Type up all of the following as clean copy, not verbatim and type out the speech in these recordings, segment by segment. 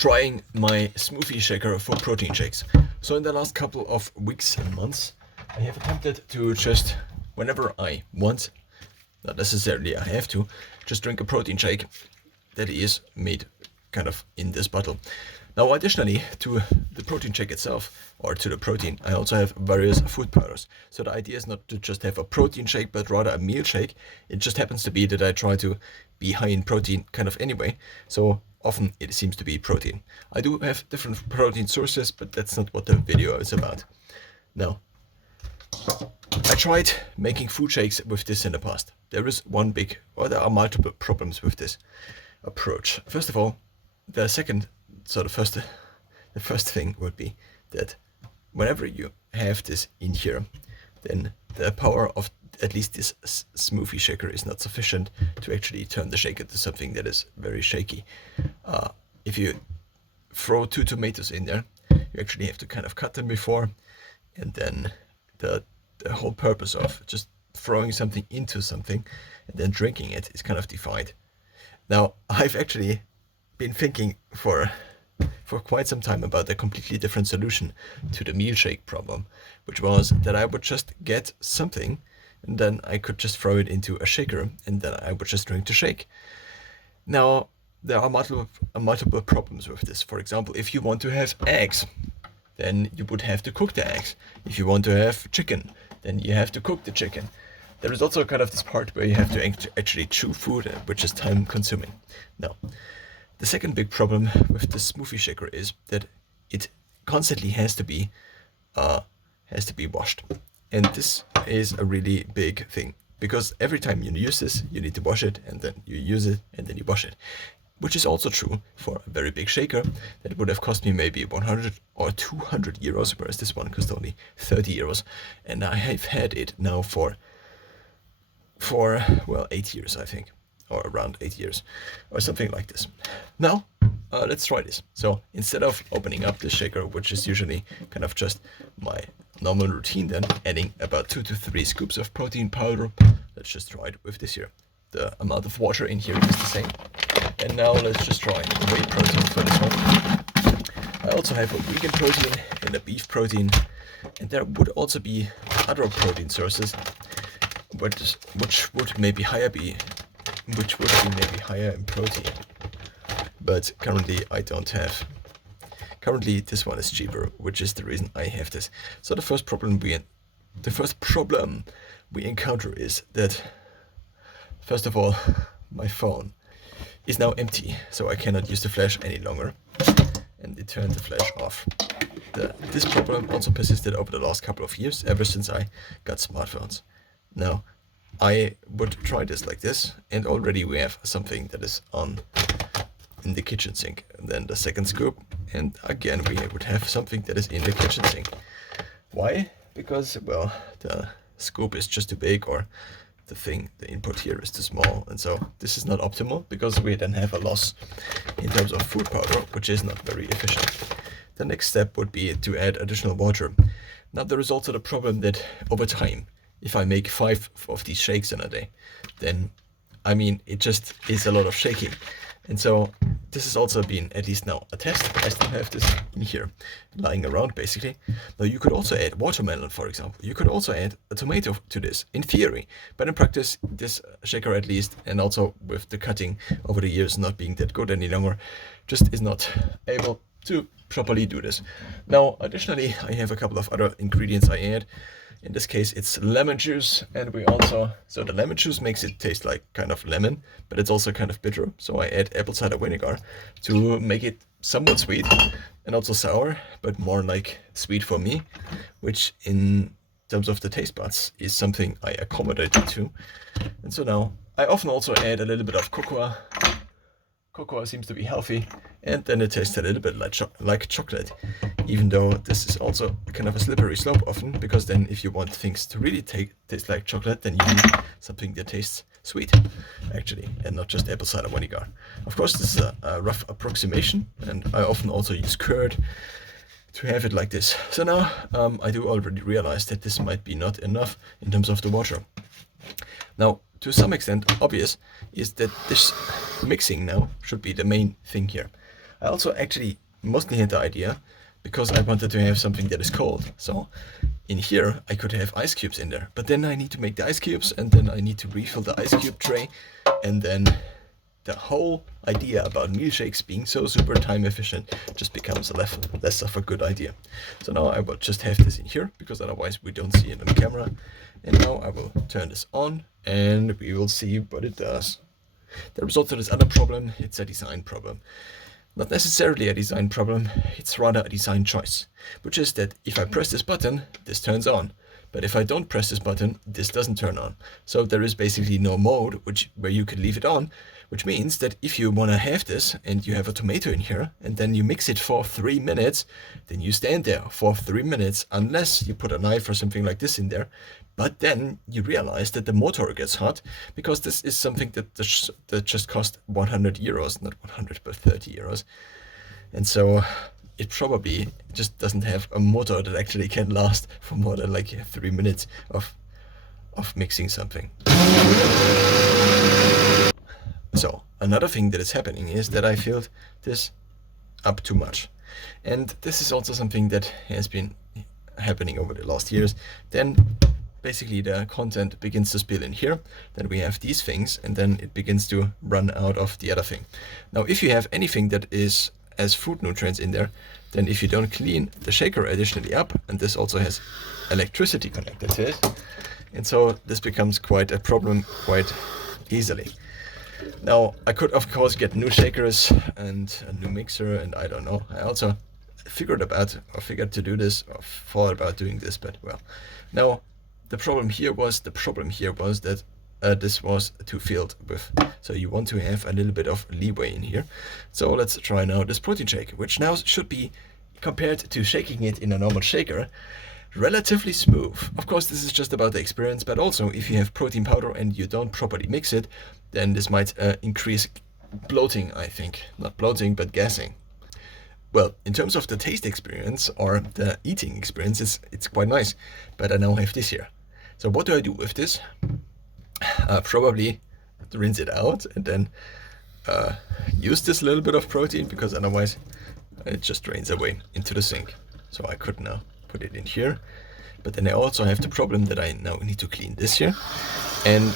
trying my smoothie shaker for protein shakes. So in the last couple of weeks and months, I have attempted to just, whenever I want, not necessarily I have to, just drink a protein shake that is made kind of in this bottle. Now additionally to the protein shake itself, or to the protein, I also have various food powders. So the idea is not to just have a protein shake, but rather a meal shake. It just happens to be that I try to be high in protein kind of anyway. So often it seems to be protein. I do have different protein sources, but that's not what the video is about. Now, I tried making food shakes with this in the past. There is one big, or there are multiple problems with this approach. First of all, the first thing would be that whenever you have this in here, then the power of at least this smoothie shaker is not sufficient to actually turn the shaker to something that is very shaky. If you throw 2 tomatoes in there, you actually have to kind of cut them before, and then the whole purpose of just throwing something into something and then drinking it is kind of defied. Now, I've actually been thinking for quite some time about a completely different solution to the meal shake problem, which was that I would just get something and then I could just throw it into a shaker and then I would just drink the shake. Now, there are multiple problems with this. For example, if you want to have eggs, then you would have to cook the eggs. If you want to have chicken, then you have to cook the chicken. There is also kind of this part where you have to actually chew food, which is time consuming. Now, the second big problem with the smoothie shaker is that it constantly has to be washed. And this is a really big thing, because every time you use this, you need to wash it, and then you use it, and then you wash it. Which is also true for a very big shaker that would have cost me maybe 100 or 200 euros, whereas this one cost only 30 euros. And I have had it now for 8 years, I think, or around 8 years, or something like this. Now, let's try this. So instead of opening up this shaker, which is usually kind of just my normal routine, then adding about 2 to 3 scoops of protein powder, let's just try it with this here. The amount of water in here is the same. And now let's just try whey protein for this one. I also have a vegan protein and a beef protein, and there would also be other protein sources, which would maybe be maybe higher in protein. But currently I don't have. Currently this one is cheaper, which is the reason I have this. So the first problem we encounter is that, first of all, my phone is now empty, so I cannot use the flash any longer, and it turned the flash off. This problem also persisted over the last couple of years, ever since I got smartphones. Now, I would try this like this, and already we have something that is on in the kitchen sink. And then the second scoop, and again we would have something that is in the kitchen sink. Why? Because, well, the scoop is just too big, or the input here is too small, and so this is not optimal, because we then have a loss in terms of food powder, which is not very efficient. The next step would be to add additional water. Now there is also the problem that over time, if I make 5 of these shakes in a day, then I mean it just is a lot of shaking. And so this has also been at least now a test. I still have this in here lying around basically. Now you could also add watermelon, for example. You could also add a tomato to this in theory, but in practice this shaker, at least, and also with the cutting over the years not being that good any longer, just is not able to properly do this. Now additionally I have a couple of other ingredients I add. In this case it's lemon juice, and so the lemon juice makes it taste like kind of lemon, but it's also kind of bitter, so I add apple cider vinegar to make it somewhat sweet and also sour, but more like sweet for me, which in terms of the taste buds is something I accommodated to. And so now I often also add a little bit of cocoa. Cocoa seems to be healthy, and then it tastes a little bit like chocolate, even though this is also kind of a slippery slope often, because then if you want things to really taste like chocolate, then you need something that tastes sweet, actually, and not just apple cider vinegar. Of course, this is a rough approximation, and I often also use curd to have it like this. So now I do already realize that this might be not enough in terms of the water. Now, to some extent obvious is that this mixing now should be the main thing here. I also actually mostly had the idea because I wanted to have something that is cold. So in here I could have ice cubes in there, but then I need to make the ice cubes and then I need to refill the ice cube tray, and then the whole idea about milkshakes being so super time efficient just becomes less of a good idea. So now I will just have this in here because otherwise we don't see it on the camera. And now I will turn this on and we will see what it does. There is also this other problem. It's a design problem. Not necessarily a design problem, it's rather a design choice, which is that if I press this button, this turns on. But if I don't press this button, this doesn't turn on. So there is basically no mode where you can leave it on, which means that if you want to have this and you have a tomato in here and then you mix it for 3 minutes, then you stand there for 3 minutes unless you put a knife or something like this in there. But then you realize that the motor gets hot because this is something that just cost 100 euros, not 100, but 30 euros. And so it probably just doesn't have a motor that actually can last for more than like 3 minutes of mixing something. So another thing that is happening is that I filled this up too much. And this is also something that has been happening over the last years. Then basically the content begins to spill in here, then we have these things, and then it begins to run out of the other thing. Now if you have anything that is as food nutrients in there, then if you don't clean the shaker additionally up, and this also has electricity connected to it, and so this becomes quite a problem quite easily. Now I could of course get new shakers and a new mixer, and I don't know, I also figured to do this or thought about doing this, but well, now the problem here was that this was too filled with. So you want to have a little bit of leeway in here. So let's try now this protein shake, which now should be, compared to shaking it in a normal shaker, relatively smooth. Of course, this is just about the experience, but also if you have protein powder and you don't properly mix it, then this might increase bloating, I think. Not bloating, but gassing. Well, in terms of the taste experience or the eating experience, it's quite nice, but I now have this here. So what do I do with this? Probably rinse it out and then use this little bit of protein, because otherwise it just drains away into the sink. So I could now put it in here, but then I also have the problem that I now need to clean this here, and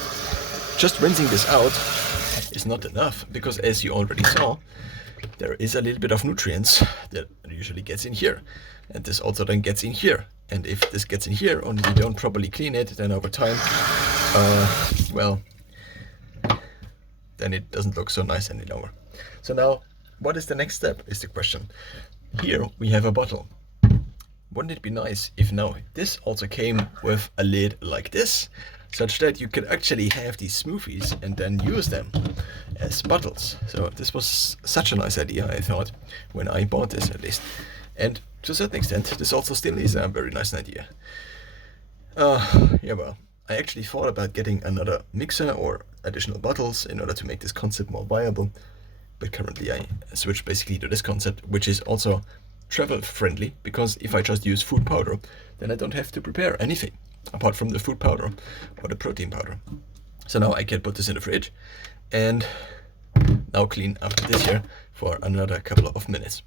just rinsing this out is not enough, because as you already saw, there is a little bit of nutrients that usually gets in here, and this also then gets in here. And if this gets in here and you don't properly clean it, then over time, well, then it doesn't look so nice any longer. So now, what is the next step is the question. Here we have a bottle. Wouldn't it be nice if now this also came with a lid like this, such that you could actually have these smoothies and then use them as bottles? So this was such a nice idea, I thought, when I bought this at least. And to a certain extent, this also still is a very nice idea. Yeah, well, I actually thought about getting another mixer or additional bottles in order to make this concept more viable. But currently I switched basically to this concept, which is also travel friendly, because if I just use food powder, then I don't have to prepare anything apart from the food powder or the protein powder. So now I can put this in the fridge and now clean up this here for another couple of minutes.